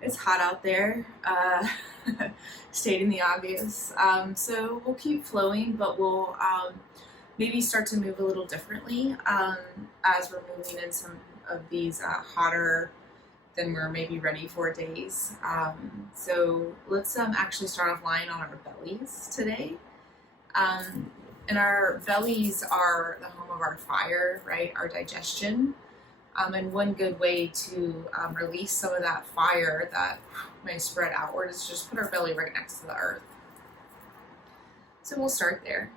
It's hot out there, stating the obvious. So we'll keep flowing, but we'll maybe start to move a little differently as we're moving in some of these hotter than we're maybe ready for days. So let's actually start off lying on our bellies today. And our bellies are the home of our fire, right? Our digestion. And one good way to release some of that fire that may spread outward is just put our belly right next to the earth. So we'll start there.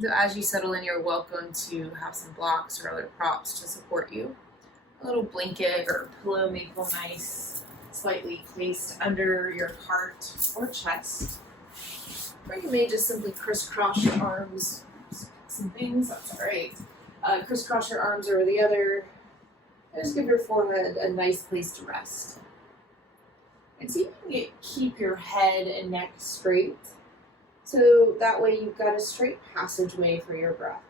So as you settle in, you're welcome to have some blocks or other props to support you. A little blanket or pillow may feel nice, slightly placed under your heart or chest. Or you may just simply crisscross your arms. Some things, that's all right. Crisscross your arms over the other. And just give your forehead a nice place to rest. And see if you can keep your head and neck straight. So that way you've got a straight passageway for your breath.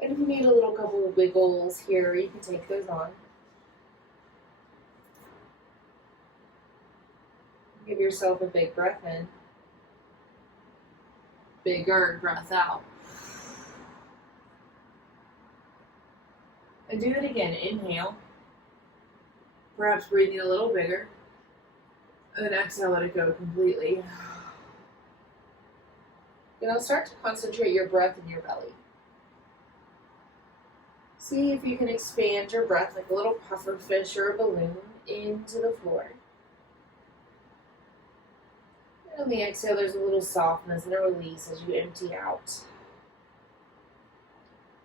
And if you need a little couple of wiggles here, you can take those on. Give yourself a big breath in. Bigger breath out. And do it again. Inhale. Perhaps breathing a little bigger. And then exhale, let it go completely. And now start to concentrate your breath in your belly. See if you can expand your breath like a little puffer fish or a balloon into the floor. And on the exhale, there's a little softness and a release as you empty out.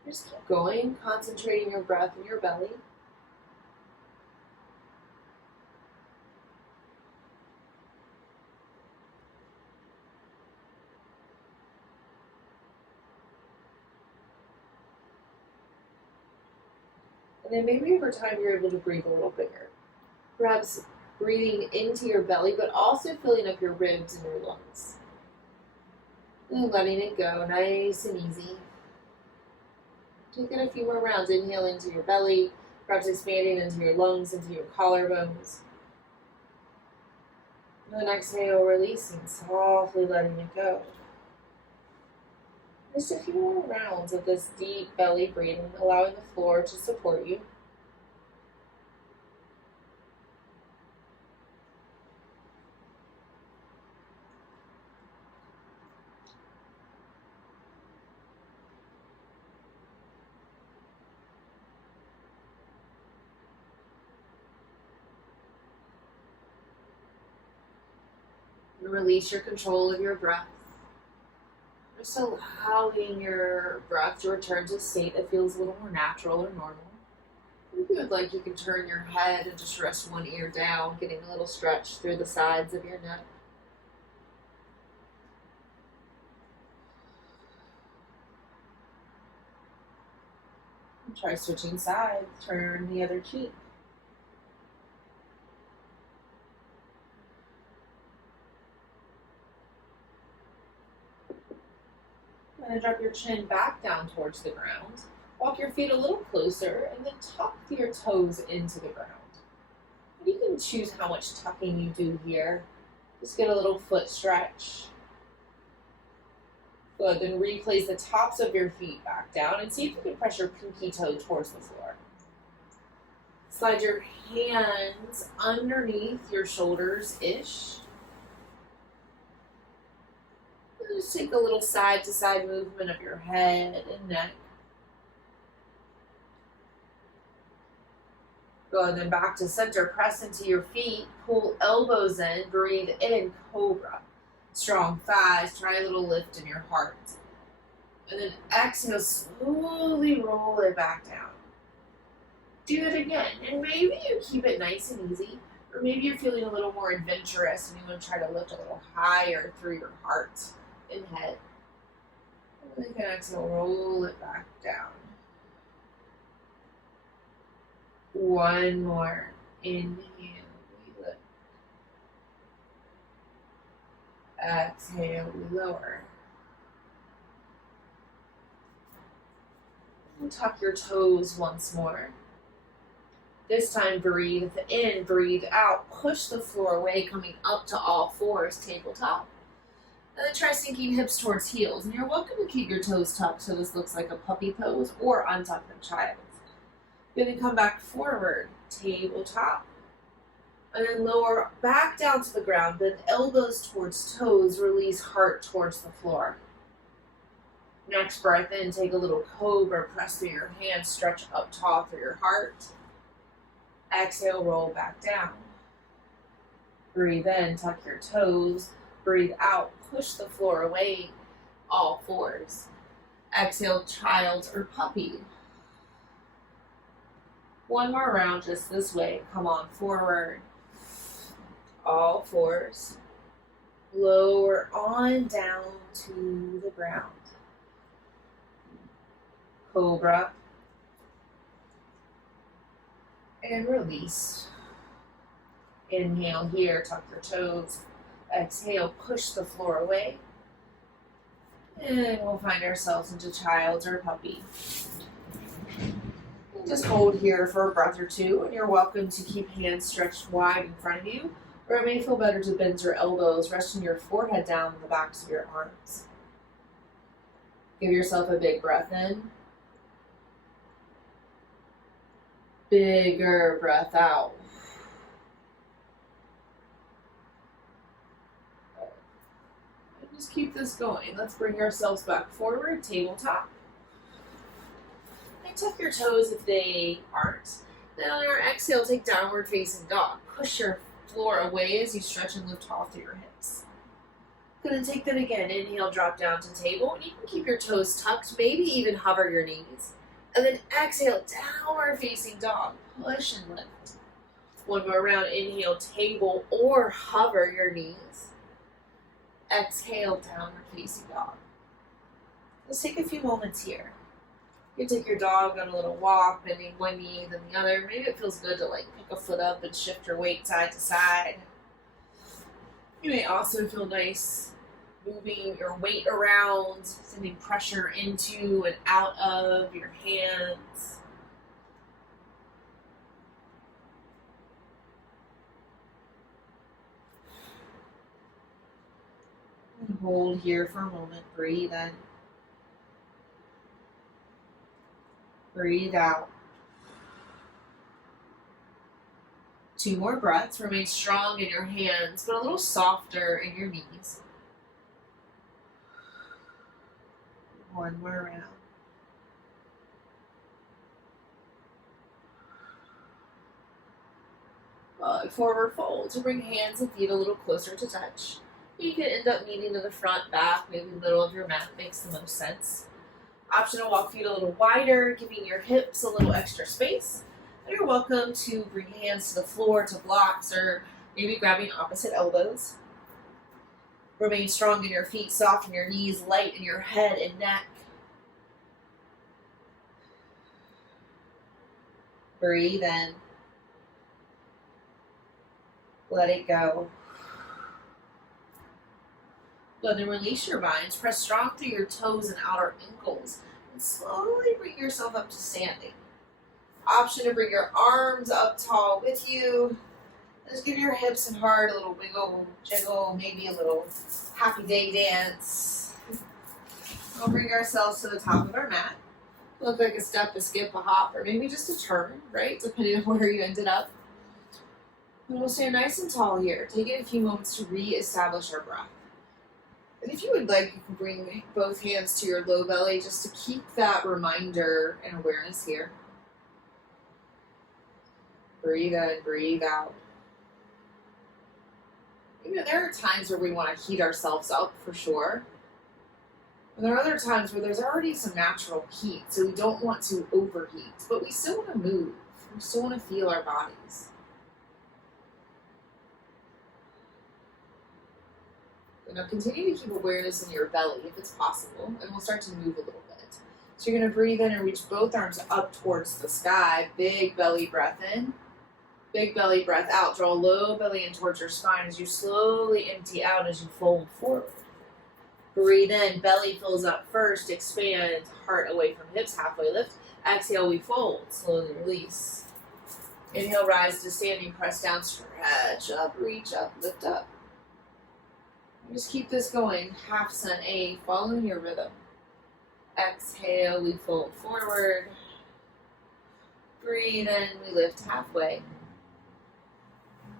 Just keep going, concentrating your breath in your belly. And then maybe over time you're able to breathe a little bigger. Perhaps breathing into your belly, but also filling up your ribs and your lungs. And then letting it go nice and easy. Take it a few more rounds. Inhale into your belly, perhaps expanding into your lungs, into your collarbones. And then exhale, releasing, softly letting it go. Just a few more rounds of this deep belly breathing, allowing the floor to support you. And release your control of your breath. Just allowing your breath to return to a state that feels a little more natural or normal. If you would like, you can turn your head and just rest one ear down, getting a little stretch through the sides of your neck. And try switching sides, turn the other cheek. And drop your chin back down towards the ground. Walk your feet a little closer and then tuck your toes into the ground. And you can choose how much tucking you do here. Just get a little foot stretch. Good, then replace the tops of your feet back down and see if you can press your pinky toe towards the floor. Slide your hands underneath your shoulders-ish. Just take a little side-to-side movement of your head and neck. Good, then back to center. Press into your feet. Pull elbows in. Breathe in, cobra. Strong thighs. Try a little lift in your heart. And then exhale, slowly roll it back down. Do it again. And maybe you keep it nice and easy. Or maybe you're feeling a little more adventurous and you want to try to lift a little higher through your heart and head. And then exhale, roll it back down. One more. Inhale, we lift. Exhale, we lower. And tuck your toes once more. This time, breathe in, breathe out. Push the floor away, coming up to all fours, tabletop. And then try sinking hips towards heels. And you're welcome to keep your toes tucked so this looks like a puppy pose or untuck the child. You're going to come back forward, tabletop. And then lower back down to the ground. Bend elbows towards toes. Release heart towards the floor. Next breath in, take a little cobra. Press through your hands. Stretch up tall through your heart. Exhale, roll back down. Breathe in, tuck your toes. Breathe out, push the floor away, all fours. Exhale, child or puppy. One more round just this way. Come on forward. All fours. Lower on down to the ground. Cobra. And release. Inhale here, tuck your toes. Exhale, push the floor away. And we'll find ourselves into child or puppy. And just hold here for a breath or two, and you're welcome to keep hands stretched wide in front of you, or it may feel better to bend your elbows, resting your forehead down on the backs of your arms. Give yourself a big breath in. Bigger breath out. And just keep this going. Let's bring ourselves back forward, tabletop. And tuck your toes if they aren't. Then on your exhale, take downward facing dog. Push your floor away as you stretch and lift tall through your hips. Gonna take that again. Inhale, drop down to table. And you can keep your toes tucked, maybe even hover your knees. And then exhale, downward facing dog. Push and lift. One more round. Inhale, table or hover your knees. Exhale, downward facing dog. Let's take a few moments here. You can take your dog on a little walk, bending one knee then the other. Maybe it feels good to like pick a foot up and shift your weight side to side. You may also feel nice moving your weight around, sending pressure into and out of your hands. And hold here for a moment. Breathe in. Breathe out. 2 more breaths. Remain strong in your hands, but a little softer in your knees. 1 more round. Forward fold to bring hands and feet a little closer to touch. You can end up meeting to the front, back, maybe the middle of your mat makes the most sense. Option to walk feet a little wider, giving your hips a little extra space. And you're welcome to bring hands to the floor, to blocks, or maybe grabbing opposite elbows. Remain strong in your feet, soften your knees, light in your head and neck. Breathe in. Let it go. Go ahead and release your binds. Press strong through your toes and outer ankles. And slowly bring yourself up to standing. Option to bring your arms up tall with you. Just give your hips and heart a little wiggle, jiggle, maybe a little happy day dance. We'll bring ourselves to the top of our mat. Look like a step, a skip, a hop, or maybe just a turn, right? Depending on where you ended up. And we'll stand nice and tall here, taking a few moments to re-establish our breath. And if you would like, you can bring both hands to your low belly just to keep that reminder and awareness here. Breathe in, breathe out. You know, there are times where we want to heat ourselves up for sure. And there are other times where there's already some natural heat, so we don't want to overheat, but we still want to move. We still want to feel our bodies. Now continue to keep awareness in your belly if it's possible, and we'll start to move a little bit. So you're going to breathe in and reach both arms up towards the sky. Big belly breath in. Big belly breath out. Draw a low belly in towards your spine as you slowly empty out as you fold forward. Breathe in. Belly fills up first. Expand. Heart away from hips. Halfway lift. Exhale, we fold. Slowly release. Inhale, rise to standing, press down, stretch up, reach up, lift up. Just keep this going. Half sun A, following your rhythm. Exhale, we fold forward. Breathe in, we lift halfway.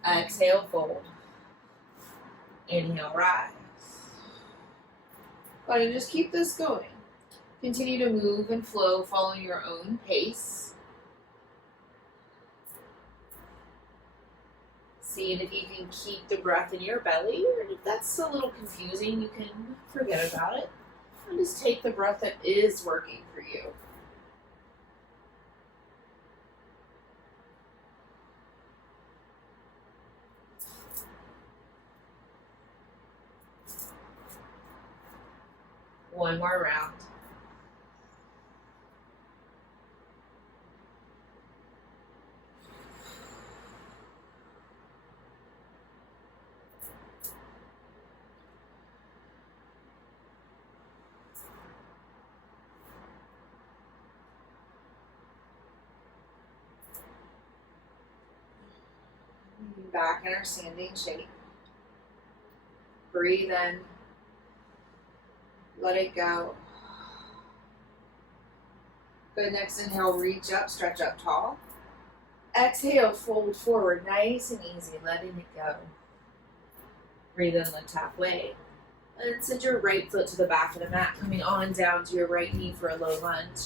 Exhale, fold. Inhale, rise. Go ahead and just keep this going. Continue to move and flow, following your own pace. Seeing if you can keep the breath in your belly, or if that's a little confusing, you can forget about it. And just take the breath that is working for you. One more round. Back in our standing shape. Breathe in. Let it go. Good, next inhale, reach up, stretch up tall. Exhale, fold forward, nice and easy, letting it go. Breathe in, lift halfway. And send your right foot to the back of the mat, coming on down to your right knee for a low lunge.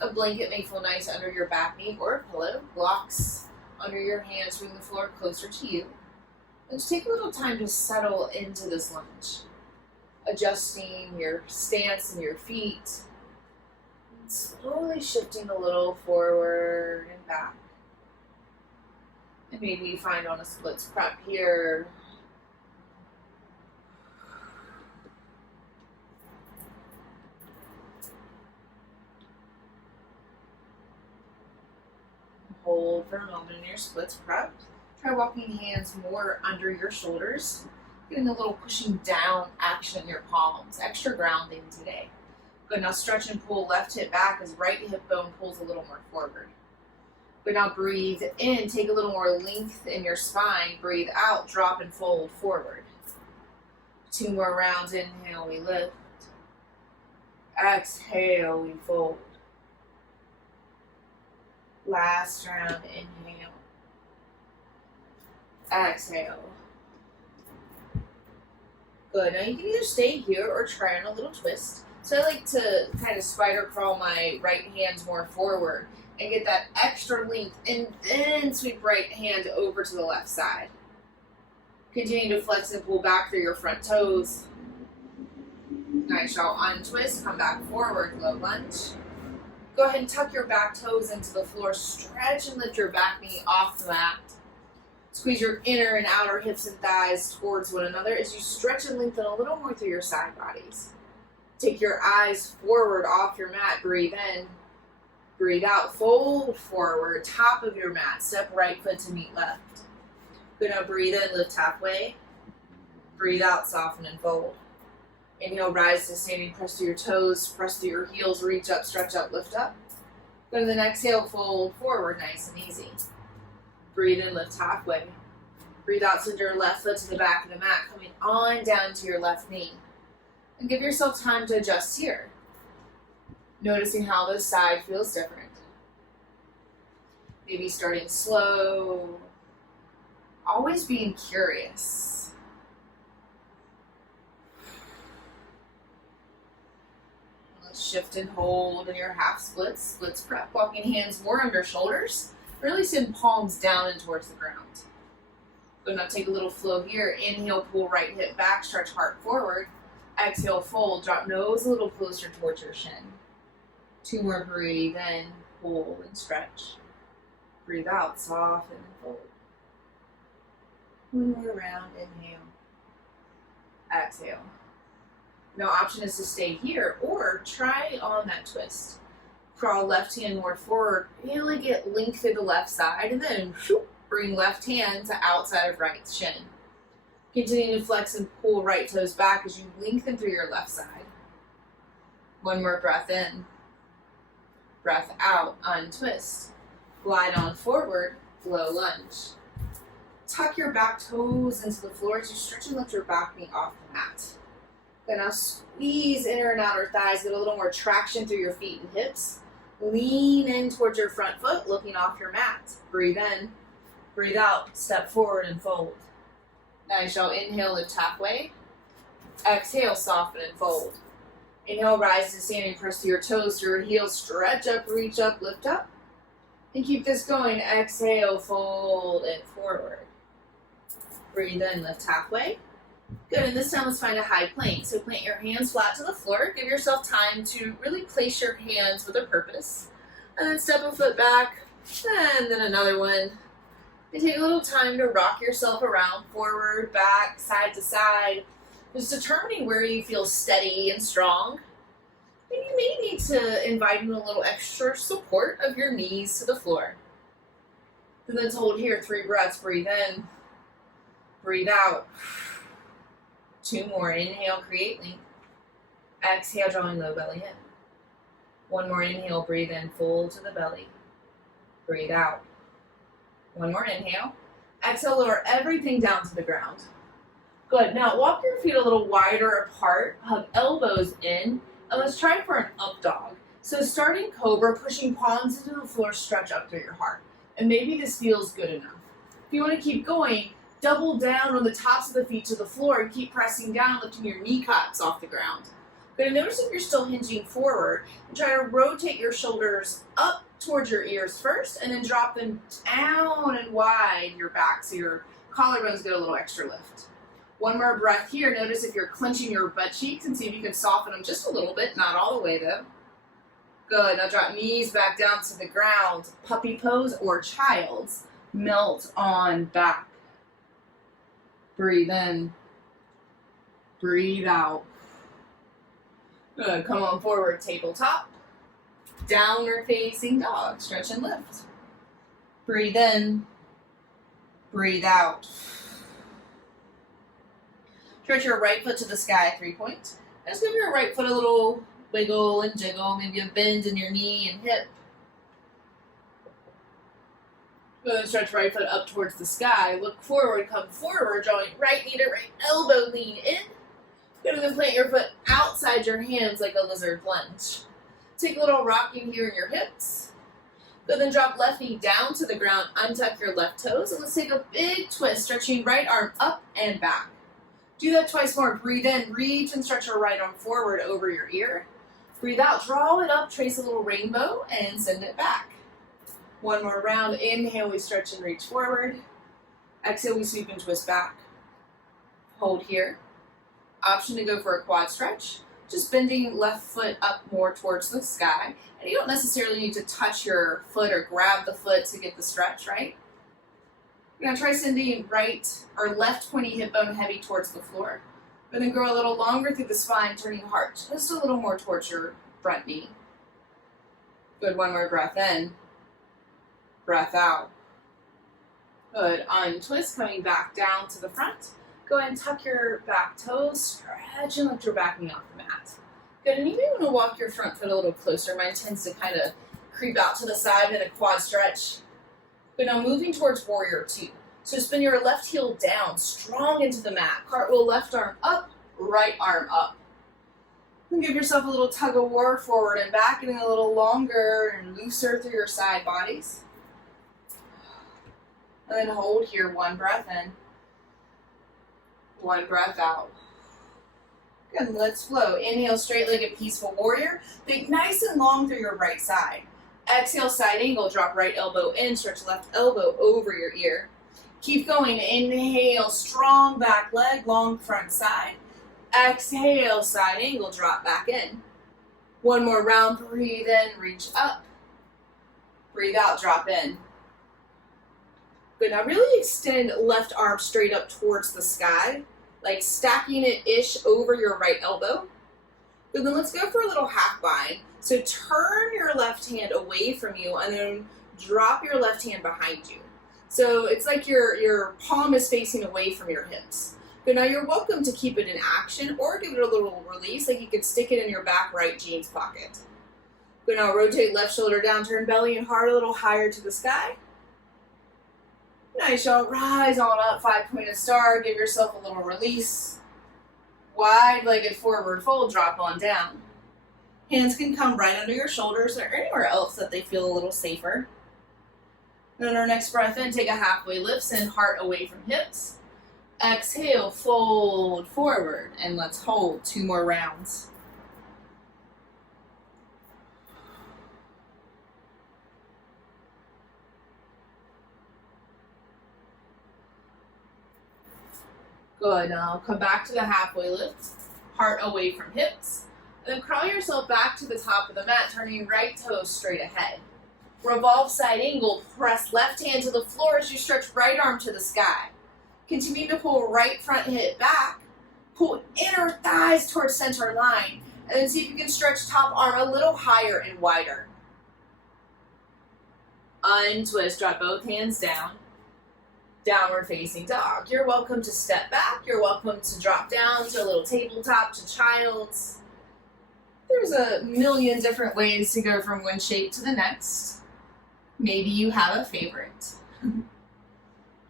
A blanket may feel nice under your back knee or a pillow. Blocks under your hands, bring the floor closer to you. And just take a little time to settle into this lunge. Adjusting your stance and your feet. And slowly shifting a little forward and back. And maybe you find on a splits prep here. Hold for a moment in your splits prep. Try walking hands more under your shoulders. Getting a little pushing down action in your palms. Extra grounding today. Good, now stretch and pull left hip back as right hip bone pulls a little more forward. Good, now breathe in, take a little more length in your spine. Breathe out, drop and fold forward. 2 more rounds, inhale, we lift. Exhale, we fold. Last round, inhale. Exhale. Good, now you can either stay here or try on a little twist. So I like to kind of spider crawl my right hand more forward and get that extra length and then sweep right hand over to the left side. Continue to flex and pull back through your front toes. Nice, y'all. Untwist, come back forward, low lunge. Go ahead and tuck your back toes into the floor. Stretch and lift your back knee off the mat. Squeeze your inner and outer hips and thighs towards one another as you stretch and lengthen a little more through your side bodies. Take your eyes forward off your mat. Breathe in. Breathe out. Fold forward. Top of your mat. Step right foot to meet left. Good, now breathe in. Lift halfway. Breathe out. Soften and fold. Inhale, rise to standing, press through your toes, press through your heels, reach up, stretch up, lift up. Go to the next exhale, fold forward, nice and easy. Breathe in, lift halfway. Breathe out, send your left foot to the back of the mat, coming on down to your left knee. And give yourself time to adjust here. Noticing how this side feels different. Maybe starting slow. Always being curious. Shift and hold in your half splits, splits prep, walking hands more under shoulders. Really send palms down and towards the ground. Good, now take a little flow here. Inhale, pull right hip back, stretch heart forward. Exhale, fold, drop nose a little closer towards your shin. 2 more, breathe in, pull and stretch. Breathe out, soften and fold. 1 more round, inhale. Exhale. No, option is to stay here or try on that twist. Crawl left hand more forward, really get length through the left side, and then whoop, bring left hand to outside of right shin. Continue to flex and pull right toes back as you lengthen through your left side. 1 more breath in. Breath out, untwist. Glide on forward, Flow lunge. Tuck your back toes into the floor as you stretch and lift your back knee off the mat. Good, now squeeze inner and outer thighs, get a little more traction through your feet and hips. Lean in towards your front foot, looking off your mat. Breathe in, breathe out, step forward and fold. Now you shall inhale, lift halfway. Exhale, soften and fold. Inhale, rise to standing, press to your toes, to your heels, stretch up, reach up, lift up. And keep this going. Exhale, fold and forward. Breathe in, lift halfway. Good, and this time let's find a high plank. So plant your hands flat to the floor. Give yourself time to really place your hands with a purpose. And then step a foot back, and then another one. And take a little time to rock yourself around, forward, back, side to side. Just determining where you feel steady and strong. And you may need to invite in a little extra support of your knees to the floor. And let's hold here, 3 breaths. Breathe in, breathe out. 2 more. Inhale, create length. Exhale, drawing low belly in. 1 more inhale, breathe in, fold to the belly. Breathe out. 1 more inhale. Exhale, lower everything down to the ground. Good. Now walk your feet a little wider apart, hug elbows in, and let's try for an up dog. So starting cobra, pushing palms into the floor, stretch up through your heart. And maybe this feels good enough. If you want to keep going, double down on the tops of the feet to the floor and keep pressing down, lifting your kneecaps off the ground. But notice if you're still hinging forward, and try to rotate your shoulders up towards your ears first, and then drop them down and wide your back so your collarbones get a little extra lift. 1 more breath here. Notice if you're clenching your butt cheeks and see if you can soften them just a little bit, not all the way though. Good, now drop knees back down to the ground. Puppy pose or child's. Melt on back. Breathe in. Breathe out. Good, come on forward, tabletop. Downward facing dog, stretch and lift. Breathe in. Breathe out. Stretch your right foot to the sky, 3-point. Just give your right foot a little wiggle and jiggle, maybe a bend in your knee and hip. Good, stretch right foot up towards the sky. Look forward, come forward, drawing right knee to right elbow, lean in. Good, and then plant your foot outside your hands like a lizard lunge. Take a little rocking here in your hips. Good, then drop left knee down to the ground, untuck your left toes, and let's take a big twist, stretching right arm up and back. Do that twice more. Breathe in, reach and stretch your right arm forward over your ear. Breathe out, draw it up, trace a little rainbow, and send it back. 1 more round. Inhale, we stretch and reach forward. Exhale, we sweep and twist back. Hold here. Option to go for a quad stretch. Just bending left foot up more towards the sky. And you don't necessarily need to touch your foot or grab the foot to get the stretch, right? You're going to try sending right or left pointy hip bone heavy towards the floor. But then grow a little longer through the spine, turning heart just a little more towards your front knee. Good, 1 more breath in. Breath out. Good, untwist, coming back down to the front. Go ahead and tuck your back toes, stretch and lift your back knee off the mat. Good, and you may want to walk your front foot a little closer. Mine tends to kind of creep out to the side in a quad stretch. But now moving towards warrior 2. So spin your left heel down, strong into the mat. Cartwheel left arm up, right arm up. And give yourself a little tug of war forward and back, getting a little longer and looser through your side bodies. And then hold here, 1 breath in. 1 breath out. Good, let's flow. Inhale, straight-legged peaceful warrior. Think nice and long through your right side. Exhale, side angle, drop right elbow in, stretch left elbow over your ear. Keep going. Inhale, strong back leg, long front side. Exhale, side angle, drop back in. 1 more round. Breathe in, reach up. Breathe out, drop in. Good, now really extend left arm straight up towards the sky, like stacking it-ish over your right elbow. Good, then let's go for a little half bind. So turn your left hand away from you and then drop your left hand behind you. So it's like your palm is facing away from your hips. But now you're welcome to keep it in action or give it a little release, like you could stick it in your back right jeans pocket. But now rotate left shoulder down, turn belly and heart a little higher to the sky. Nice, y'all. Rise on up, 5-pointed star. Give yourself a little release. Wide-legged forward fold, drop on down. Hands can come right under your shoulders or anywhere else that they feel a little safer. And on our next breath in, take a halfway lift, send heart away from hips. Exhale, fold forward, and let's hold 2 more rounds. Good, now come back to the halfway lift, heart away from hips, and then crawl yourself back to the top of the mat, turning right toes straight ahead. Revolve side angle, press left hand to the floor as you stretch right arm to the sky. Continue to pull right front hip back, pull inner thighs towards center line, and then see if you can stretch top arm a little higher and wider. Untwist, drop both hands down. Downward facing dog. You're welcome to step back. You're welcome to drop down to a little tabletop to child's. There's a million different ways to go from one shape to the next. Maybe you have a favorite.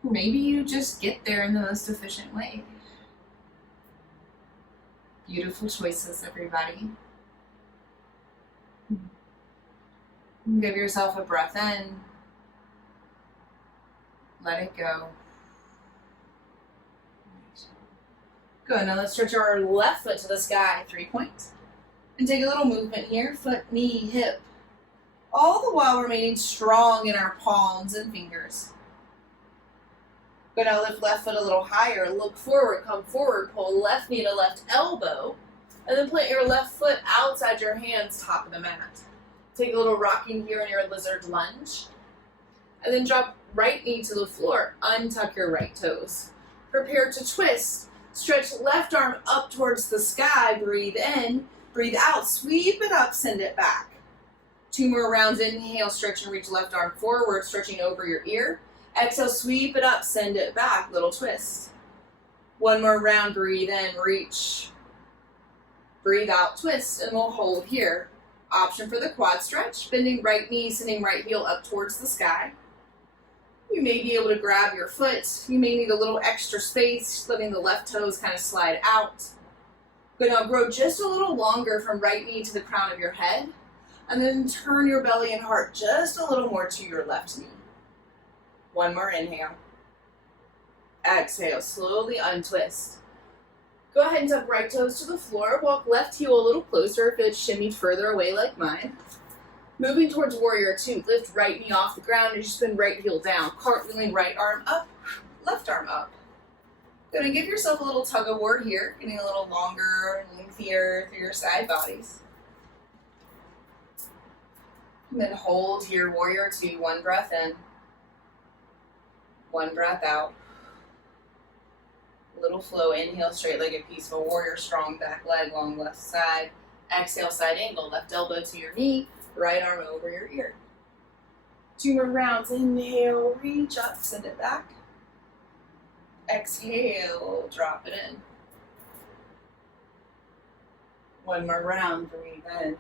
Maybe you just get there in the most efficient way. Beautiful choices, everybody. Give yourself a breath in. Let it go. Good, now let's stretch our left foot to the sky, 3 points. And take a little movement here, foot, knee, hip. All the while remaining strong in our palms and fingers. Good, now lift left foot a little higher, look forward, come forward, pull left knee to left elbow, and then plant your left foot outside your hands, top of the mat. Take a little rocking here in your lizard lunge. And then drop right knee to the floor. Untuck your right toes. Prepare to twist. Stretch left arm up towards the sky. Breathe in. Breathe out. Sweep it up. Send it back. 2 more rounds. Inhale. Stretch and reach left arm forward. Stretching over your ear. Exhale. Sweep it up. Send it back. Little twist. 1 more round. Breathe in. Reach. Breathe out. Twist. And we'll hold here. Option for the quad stretch. Bending right knee. Sending right heel up towards the sky. You may be able to grab your foot. You may need a little extra space, letting the left toes kind of slide out. Good, now grow just a little longer from right knee to the crown of your head, and then turn your belly and heart just a little more to your left knee. 1 more inhale. Exhale, slowly untwist. Go ahead and tuck right toes to the floor. Walk left heel a little closer if it's shimmied further away like mine. Moving towards warrior 2, lift right knee off the ground as you spin right heel down. Cartwheeling right arm up, left arm up. Good, and give yourself a little tug of war here, getting a little longer and lengthier through your side bodies. And then hold here, warrior 2, 1 breath in, 1 breath out. Little flow, inhale, straight-legged peaceful warrior, strong back leg, long left side. Exhale, side angle, left elbow to your knee. Right arm over your ear. 2 more rounds. Inhale, reach up, send it back. Exhale, drop it in. 1 more round. Breathe in.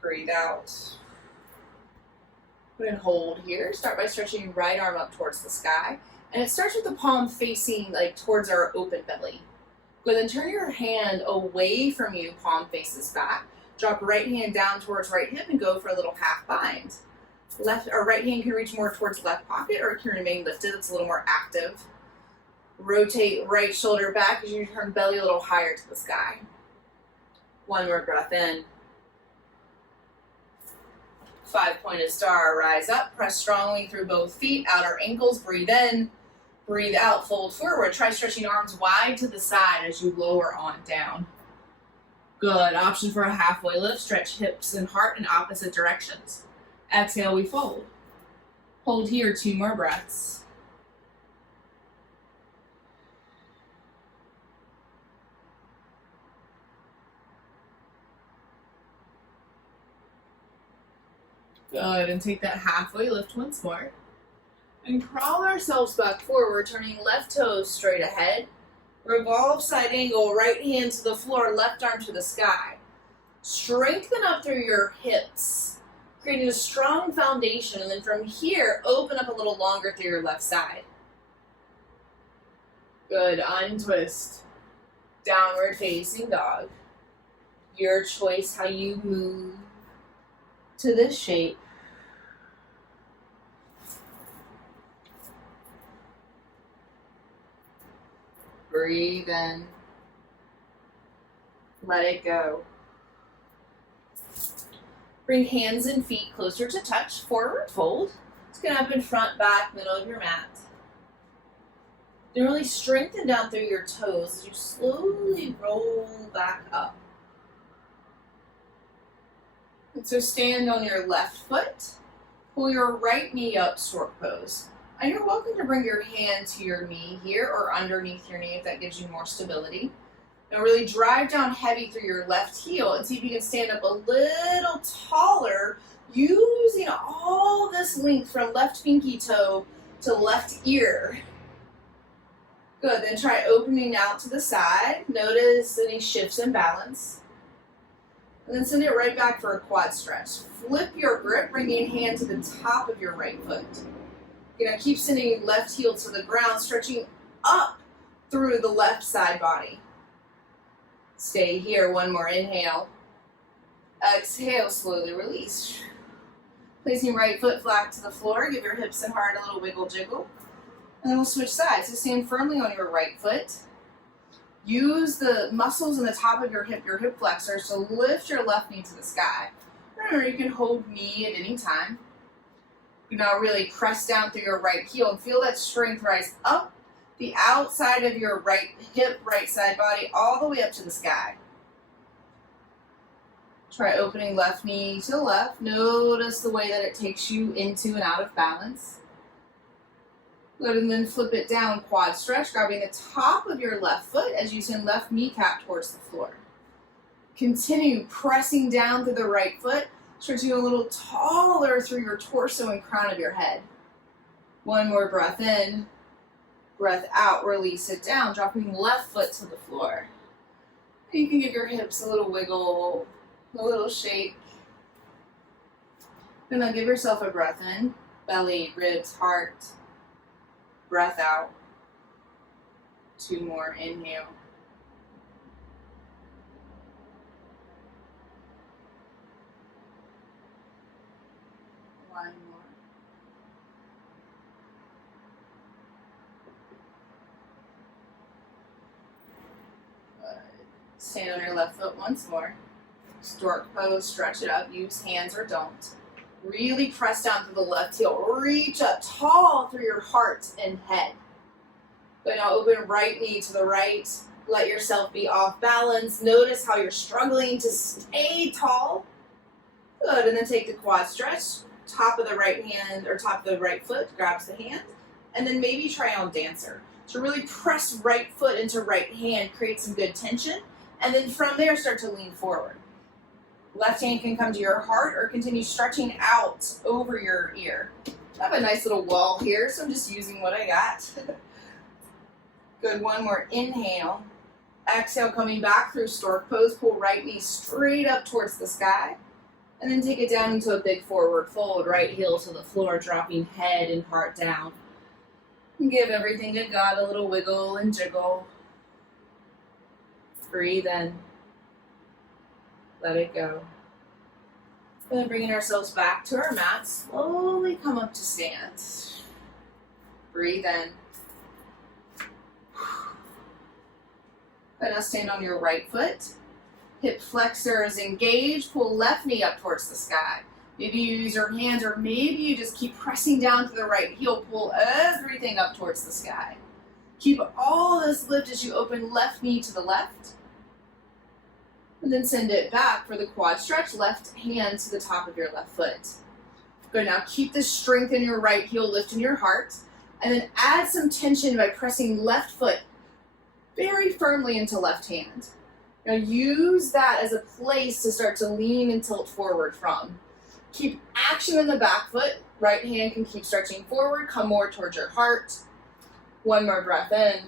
Breathe out. We're going to hold here. Start by stretching your right arm up towards the sky. And it starts with the palm facing like towards our open belly. Go then turn your hand away from you, palm faces back. Drop right hand down towards right hip and go for a little half bind. Left or right hand can reach more towards left pocket, or it can remain lifted. It's a little more active. Rotate right shoulder back as you turn belly a little higher to the sky. 1 more breath in. 5-pointed star, rise up, press strongly through both feet, outer ankles, breathe in, breathe out, fold forward. Try stretching arms wide to the side as you lower on down. Good, option for a halfway lift, stretch hips and heart in opposite directions. Exhale, we fold. Hold here, 2 more breaths. Good, and take that halfway lift once more. And crawl ourselves back forward, turning left toes straight ahead. Revolve side angle, right hand to the floor, left arm to the sky. Strengthen up through your hips. creating a strong foundation, and then from here, open up a little longer through your left side. Good, untwist. Downward facing dog. Your choice how you move to this shape. Breathe in. Let it go. Bring hands and feet closer to touch. Forward fold. It's going to up in front, back, middle of your mat. Then really strengthen down through your toes as you slowly roll back up. And so stand on your left foot. Pull your right knee up, stork pose. And you're welcome to bring your hand to your knee here or underneath your knee if that gives you more stability. Now really drive down heavy through your left heel and see if you can stand up a little taller using all this length from left pinky toe to left ear. Good, then try opening out to the side. Notice any shifts in balance. And then send it right back for a quad stretch. Flip your grip, bringing hand to the top of your right foot. You're going to keep sending left heel to the ground, stretching up through the left side body. Stay here, one more inhale. Exhale, slowly release. Placing right foot flat to the floor, give your hips and heart a little wiggle jiggle. And then we'll switch sides. So stand firmly on your right foot. Use the muscles in the top of your hip flexors to lift your left knee to the sky. Remember, you can hold knee at any time. You now really press down through your right heel and feel that strength rise up the outside of your right hip, right side body, all the way up to the sky. Try opening left knee to the left. Notice the way that it takes you into and out of balance. Good, and then flip it down, quad stretch, grabbing the top of your left foot as you send left kneecap towards the floor. Continue pressing down through the right foot, stretching a little taller through your torso and crown of your head. One more breath in, breath out, release it down, dropping left foot to the floor. You can give your hips a little wiggle, a little shake. And then give yourself a breath in, belly, ribs, heart. Breath out. Two more, inhale. One more. Good. Stand on your left foot once more. Stork pose, stretch it up, use hands or don't. Really press down through the left heel. Reach up tall through your heart and head. Good, now open right knee to the right. Let yourself be off balance. Notice how you're struggling to stay tall. Good, and then take the quad stretch. Top of the right hand or top of the right foot grabs the hand. And then maybe try on dancer. So really press right foot into right hand, create some good tension. And then from there start to lean forward. Left hand can come to your heart or continue stretching out over your ear. I have a nice little wall here, so I'm just using what I got. Good, one more inhale. Exhale, coming back through stork pose. Pull right knee straight up towards the sky. And then take it down into a big forward fold. Right heel to the floor, dropping head and heart down. And give everything you got a little wiggle and jiggle. Breathe in. Let it go. And then bringing ourselves back to our mat, slowly come up to stand. Breathe in. And now stand on your right foot. Hip flexors engage. Pull left knee up towards the sky. Maybe you use your hands or maybe you just keep pressing down to the right heel. Pull everything up towards the sky. Keep all this lift as you open left knee to the left. And then send it back for the quad stretch, left hand to the top of your left foot. Good, now keep the strength in your right heel, lift in your heart, and then add some tension by pressing left foot very firmly into left hand. Now use that as a place to start to lean and tilt forward from. Keep action in the back foot, right hand can keep stretching forward, come more towards your heart. One more breath in.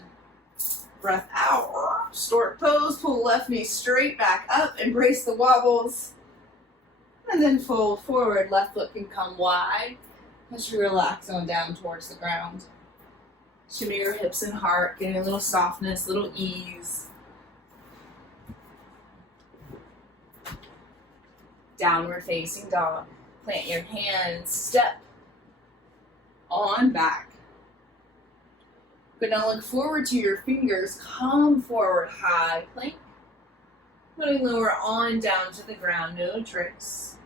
Breath out, stork pose, pull left knee straight back up, embrace the wobbles. And then fold forward. Left foot can come wide as you relax on down towards the ground. Shimmy your hips and heart, getting a little softness, little ease. Downward facing dog. Plant your hands, step on back. Good, now look forward to your fingers, come forward, high plank. Putting lower on down to the ground, no tricks.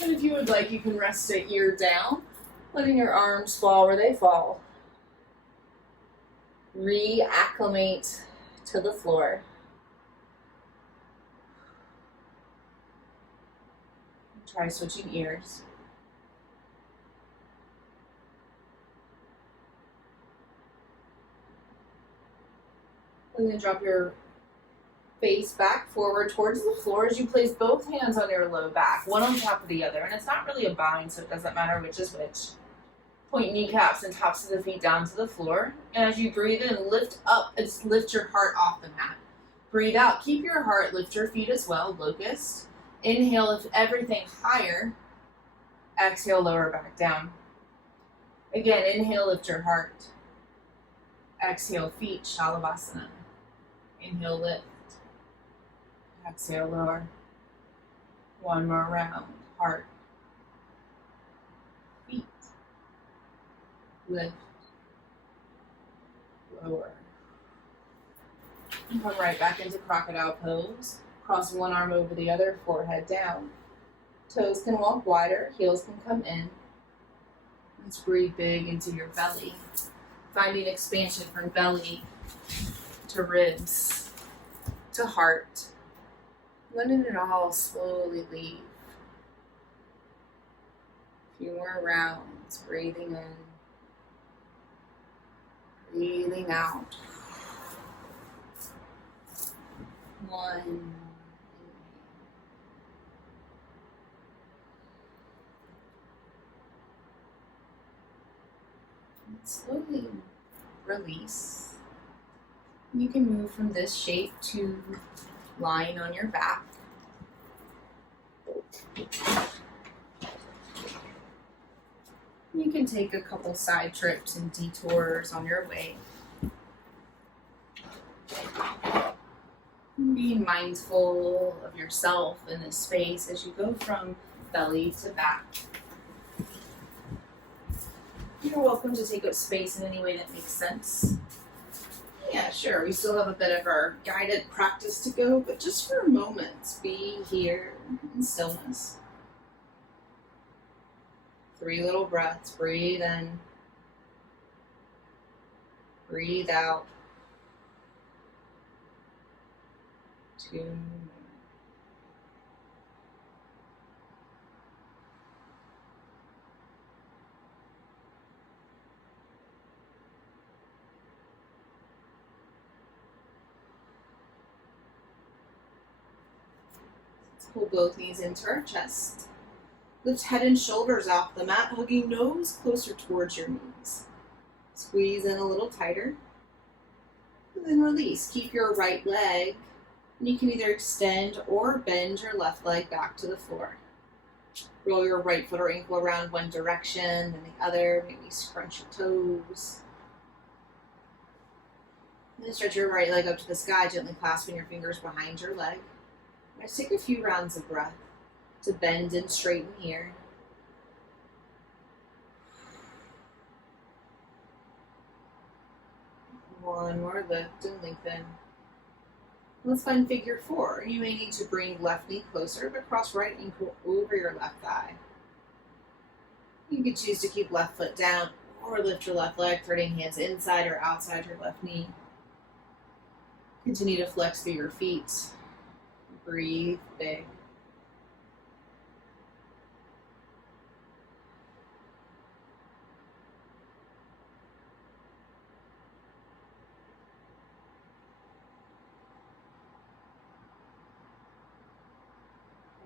And if you would like, you can rest it ear down, letting your arms fall where they fall. Reacclimate to the floor. Try switching ears. And then drop your face back forward towards the floor as you place both hands on your low back, one on top of the other. And it's not really a bind, so it doesn't matter which is which. Point kneecaps and tops of the feet down to the floor. And as you breathe in, lift up and lift your heart off the mat. Breathe out, keep your heart, lift your feet as well, locust. Inhale, lift everything higher. Exhale, lower back down. Again, inhale, lift your heart. Exhale, feet, Shalabhasana. Inhale, lift. Exhale, lower. One more round. Heart. Feet. Lift. Lower. And come right back into crocodile pose. Cross one arm over the other, forehead down. Toes can walk wider, heels can come in. Let's breathe big into your belly. Finding expansion from belly to ribs to heart. Letting it all slowly leave. A few more rounds, breathing in, breathing out. One. Slowly release. You can move from this shape to lying on your back. You can take a couple side trips and detours on your way. Be mindful of yourself in this space as you go from belly to back. You're welcome to take up space in any way that makes sense. Yeah, sure, we still have a bit of our guided practice to go, but just for a moment, be here in stillness. 3 little breaths. Breathe in. Breathe out. 2. Pull both knees into our chest. Lift head and shoulders off the mat, hugging nose closer towards your knees. Squeeze in a little tighter. And then release. Keep your right leg. And you can either extend or bend your left leg back to the floor. Roll your right foot or ankle around one direction, then the other. Maybe scrunch your toes. And then stretch your right leg up to the sky, gently clasping your fingers behind your leg. Let's take a few rounds of breath to bend and straighten here. One more lift and lengthen. Let's find figure 4. You may need to bring left knee closer, but cross right ankle over your left thigh. You can choose to keep left foot down or lift your left leg, threading hands inside or outside your left knee. Continue to flex through your feet. Breathe big.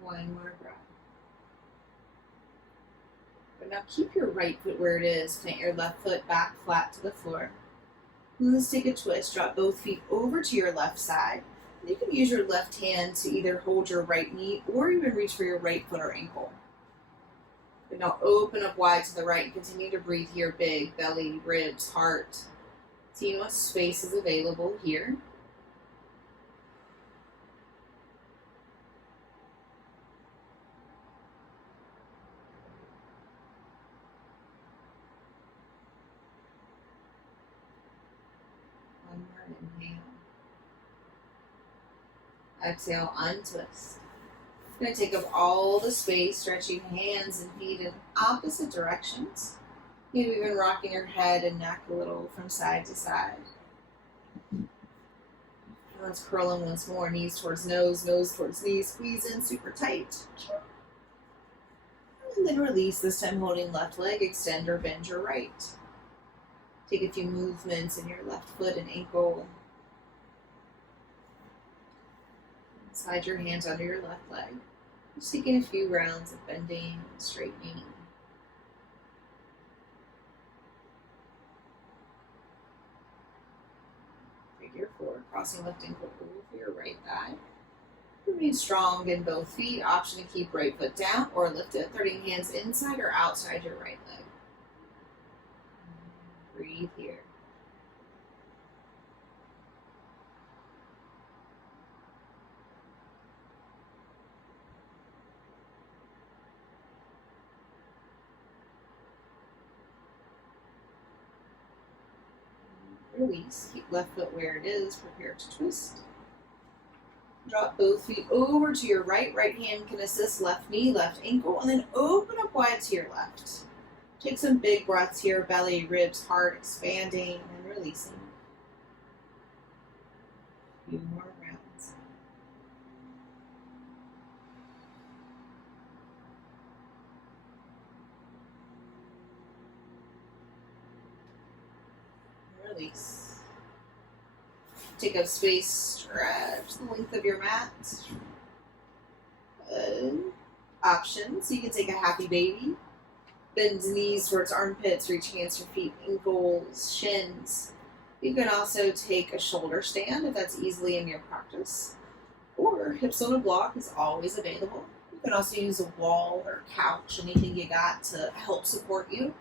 One more breath. But now keep your right foot where it is. Plant your left foot back flat to the floor. Let's take a twist. Drop both feet over to your left side. You can use your left hand to either hold your right knee or even reach for your right foot or ankle. But now open up wide to the right and continue to breathe here big, belly, ribs, heart. Seeing what space is available here. One more inhale. Exhale, untwist. You're going to take up all the space, stretching hands and feet in opposite directions. Maybe even rocking your head and neck a little from side to side. And let's curl in once more, knees towards nose, nose towards knees, squeeze in super tight. And then release, this time holding left leg, extend or bend your right. Take a few movements in your left foot and ankle. Slide your hands under your left leg. Just taking a few rounds of bending and straightening. Figure four, crossing left ankle over your right thigh. Remain strong in both feet. Option to keep right foot down or lift it, threading hands inside or outside your right leg. Breathe here. Release. Keep left foot where it is. Prepare to twist. Drop both feet over to your right. Right hand can assist left knee, left ankle, and then open up wide to your left. Take some big breaths here. Belly, ribs, heart expanding and releasing. A few more rounds. Release. Take up space, stretch the length of your mat. Good. Options, you can take a happy baby. Bend knees towards armpits, reach hands to feet, ankles, shins. You can also take a shoulder stand if that's easily in your practice. Or hips on a block is always available. You can also use a wall or couch, anything you got to help support you.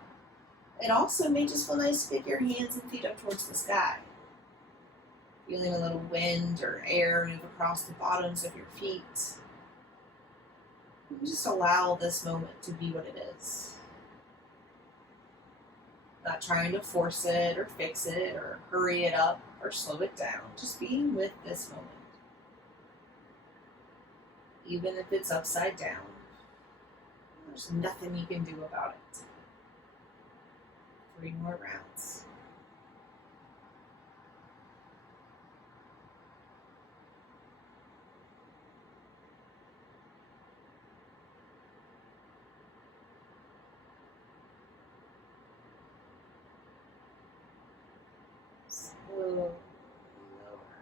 It also may just feel nice to get your hands and feet up towards the sky. Feeling a little wind or air move across the bottoms of your feet. And just allow this moment to be what it is. Not trying to force it or fix it or hurry it up or slow it down. Just being with this moment. Even if it's upside down, there's nothing you can do about it. 3 more rounds. Slow, lower.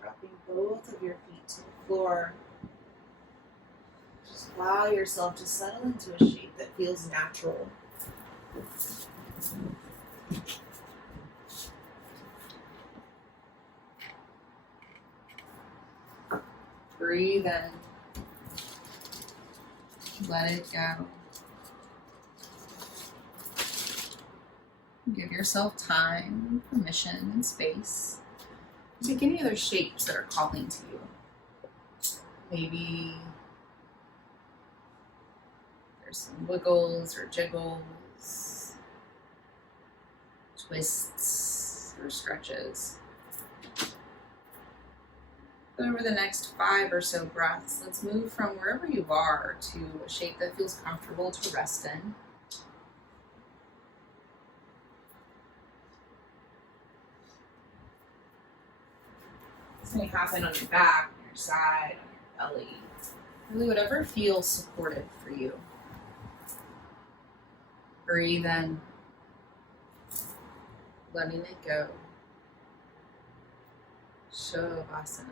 Dropping both of your feet to the floor. Just allow yourself to settle into a shape that feels natural. Breathe in. Let it go. Give yourself time, permission, and space. Take any other shapes that are calling to you. Maybe there's some wiggles or jiggles, twists or stretches. Over the next 5 or so breaths, let's move from wherever you are to a shape that feels comfortable to rest in. This may happen on your back, on your side, on your belly. Really whatever feels supportive for you. Breathe in, letting it go. Shavasana.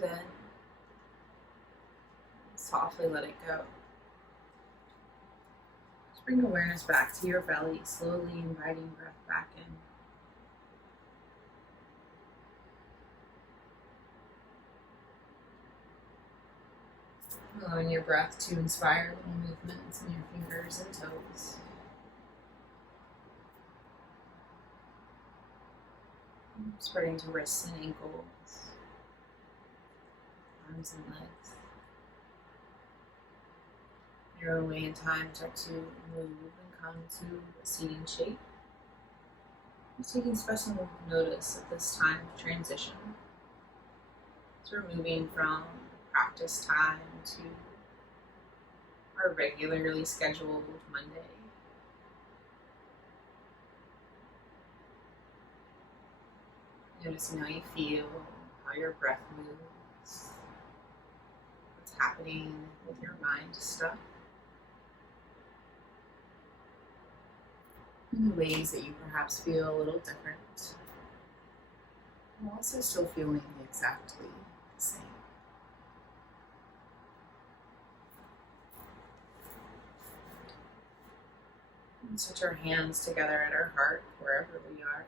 breathe in. Softly let it go. Just bring awareness back to your belly, slowly inviting breath back in. Allowing your breath to inspire little movements in your fingers and toes. Spreading to wrists and ankles, arms and legs. Your own way in time, start to move and come to a seating shape. Just taking special notice at this time of transition. So we're moving from practice time to our regularly scheduled Monday. Noticing how you feel, how your breath moves, what's happening with your mind stuff. In the ways that you perhaps feel a little different. And also still feeling exactly the same. And set our hands together at our heart, wherever we are.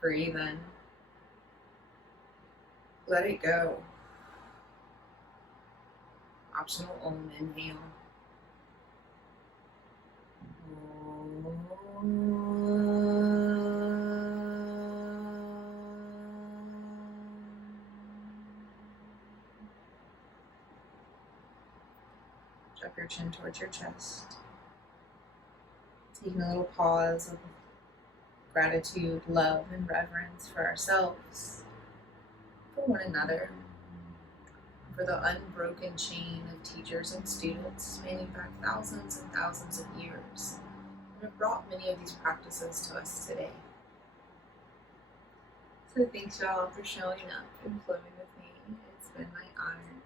Breathe in. Let it go. Optional inhale. Drop your chin towards your chest. Taking a little pause of gratitude, love, and reverence for ourselves, for one another, for the unbroken chain of teachers and students spanning back thousands and thousands of years that have brought many of these practices to us today. So thanks y'all for showing up and flowing with me. It's been my honor.